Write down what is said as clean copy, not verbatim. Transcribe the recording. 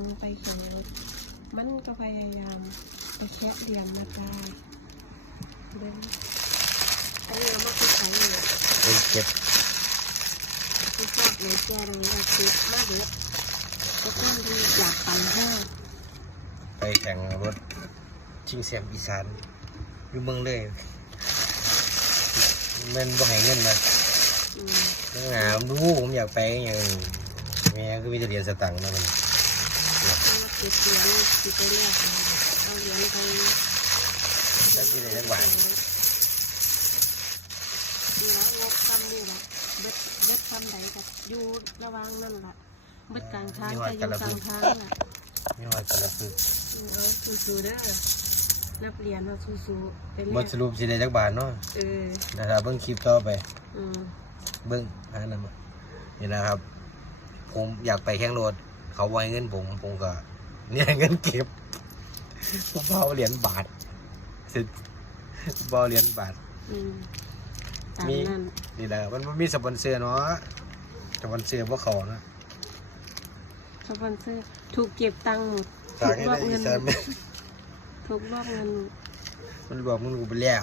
งไปแข่งรถมันก็พยายามไปแคะเหรียญมาจ้าเดินอันนี้เรามาคุยกันเลยเก็บที่ชอบเลยแจ้เลยนะคิดมากเลยก็ต้นที่อยากไปห้าไปแข่งรถชิงแชมป์อีสานอยู่เมืองเลยมันบ่ให้เงินนะตั้งหนาผมอยากไปอย่างแม่ก็มีแต่เหรียญสตังค์นะมันเก็บเหรียญที่ไปแลกเอาเหรียญไปแล้วที่ไหนจังหวัดนี่ละงบคำนี่ละเบ็ดคำไหนกับอยู่ระวังนั่นละเบ็ดกลางทางจะอยู่กลางทางน่ะไม่ว่าจะรับคือสู้ๆเด้อนับเหรียญเราสู้ๆเป็นบทสรุปสิได้จักบาทเนาะนะครับเบิ่งคลิปต่อไปเบิ่งอันนั้นนี่นะครับผมอยากไปแข่งรถเขาไว้เงินผมก็เนี่ยเงินเก็บผมเอาเหรียญบาทสิบอเหรียญบาทมีนี่แหละมันมีสปอนเซอร์เนาะสปอนเซอร์พวกเขานะสปอนเซอร์ถูกเก็บตังค์หมดถูกรอบเงินถูกรอบเงินมันรวมเงินกูไปแล้ว